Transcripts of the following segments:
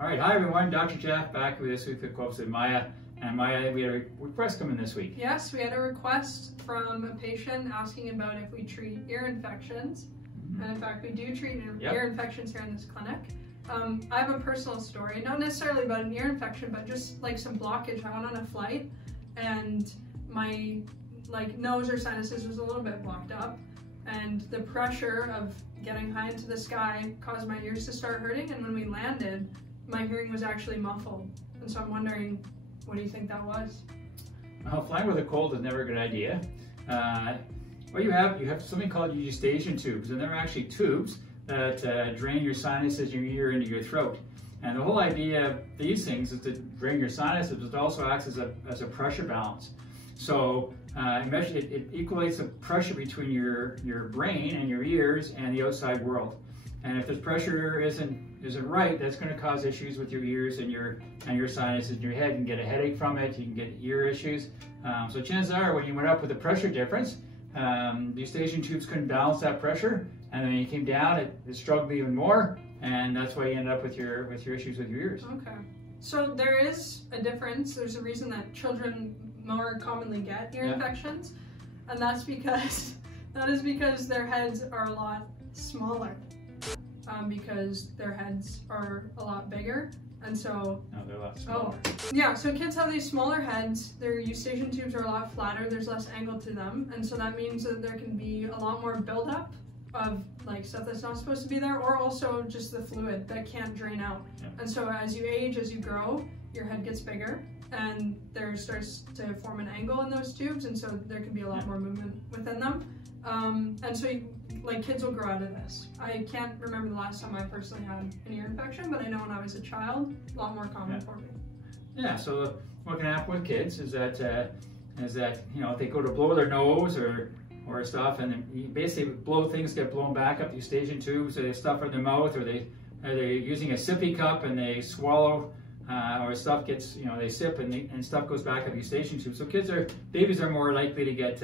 All right, hi everyone, Dr. Jeff back with this week with Coop and Maya. And Maya, we had a request come in this week. Yes, we had a request from a patient asking about if we treat ear infections. And in fact, we do treat ear infections here in this clinic. I have a personal story, not necessarily about an ear infection, but just like some blockage. I went on a flight and my nose or sinuses was a little bit blocked up, and the pressure of getting high into the sky caused my ears to start hurting, and when we landed, my hearing was actually muffled. And so I'm wondering, what do you think that was? Well, flying with a cold is never a good idea. What you have something called Eustachian tubes, and they're actually tubes that drain your sinuses, your ear into your throat. And the whole idea of these things is to drain your sinuses, but it also acts as a pressure balance. So it equalates the pressure between your brain and your ears and the outside world. And if this pressure isn't right, that's going to cause issues with your ears and your sinuses and your head. You can get a headache from it. You can get ear issues. So chances are, when you went up with a pressure difference, the Eustachian tubes couldn't balance that pressure, and then when you came down, it struggled even more, and that's why you ended up with your issues with your ears. Okay. So there is a difference. There's a reason that children more commonly get ear infections, and that is because their heads are a lot smaller. Because their heads are a lot bigger, and so... No, they're a lot smaller. Oh, yeah, so kids have these smaller heads, their Eustachian tubes are a lot flatter, there's less angle to them, and so that means that there can be a lot more buildup of stuff that's not supposed to be there, or also just the fluid that can't drain out. And so as you age, as you grow, your head gets bigger, and there starts to form an angle in those tubes, and so there can be a lot more movement within them. And so kids will grow out of this. I can't remember the last time I personally had an ear infection, but I know when I was a child, a lot more common for me. Yeah, so what can happen with kids is that if they go to blow their nose or stuff, and you basically things get blown back up the Eustachian tubes, or they stuff in their mouth, or they're using a sippy cup and they swallow, or stuff gets, they sip and stuff goes back up the Eustachian tubes. So babies are more likely to get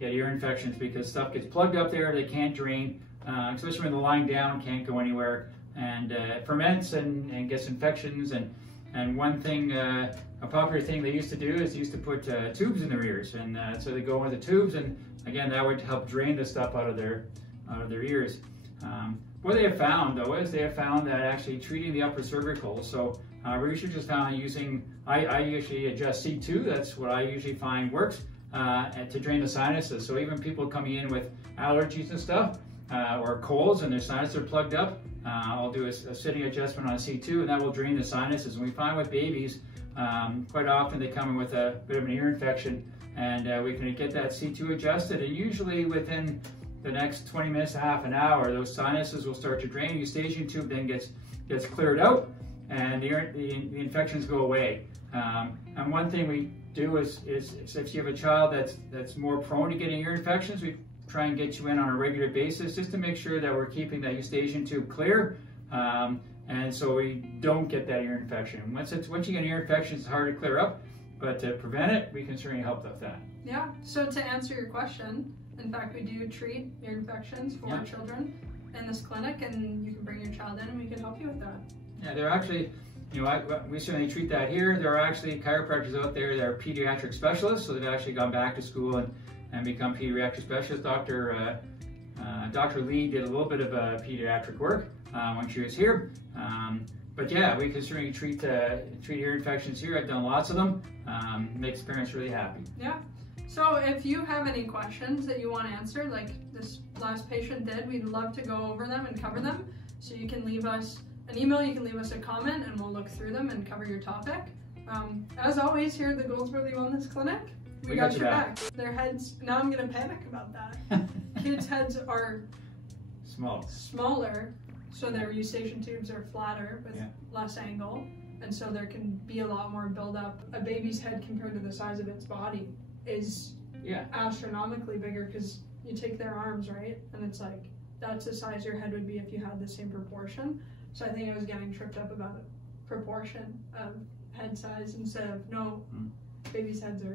ear infections because stuff gets plugged up there, they can't drain, especially when they're lying down, can't go anywhere, and it ferments and gets infections. And one thing, a popular thing they used to do is they used to put tubes in their ears, and so they go into the tubes, and again that would help drain the stuff out of their ears. What they have found though is they have found that actually treating the upper cervical, so research has found I usually adjust C2, that's what I usually find works. To drain the sinuses. So even people coming in with allergies and stuff, or colds and their sinuses are plugged up, I'll do a sitting adjustment on C2, and that will drain the sinuses. And we find with babies, quite often they come in with a bit of an ear infection, and we can get that C2 adjusted, and usually within the next 20 minutes to half an hour, those sinuses will start to drain. The Eustachian tube then gets cleared out, and the infections go away. And one thing we do is if you have a child that's more prone to getting ear infections, we try and get you in on a regular basis just to make sure that we're keeping that Eustachian tube clear, and so we don't get that ear infection. Once you get an ear infection, it's hard to clear up, but to prevent it, we can certainly help with that. Yeah, so to answer your question, in fact, we do treat ear infections for children in this clinic, and you can bring your child in and we can help you with that. Yeah, they're actually, we certainly treat that here. There are actually chiropractors out there that are pediatric specialists, so they've actually gone back to school and become pediatric specialists. Dr. Lee did a little bit of pediatric work when she was here. But yeah, we can certainly treat ear infections here. I've done lots of them. Makes parents really happy. Yeah. So if you have any questions that you want answered, like this last patient did, we'd love to go over them and cover them. So you can leave us an email, you can leave us a comment, and we'll look through them and cover your topic. As always, here at the Goldsworthy Wellness Clinic, we got your back. Their heads, now I'm going to panic about that. Kids' heads are smaller, so their Eustachian tubes are flatter with less angle, and so there can be a lot more buildup. A baby's head compared to the size of its body is astronomically bigger, because you take their arms, right, and it's like, that's the size your head would be if you had the same proportion. So I think I was getting tripped up about proportion of head size instead of, no, babies' heads are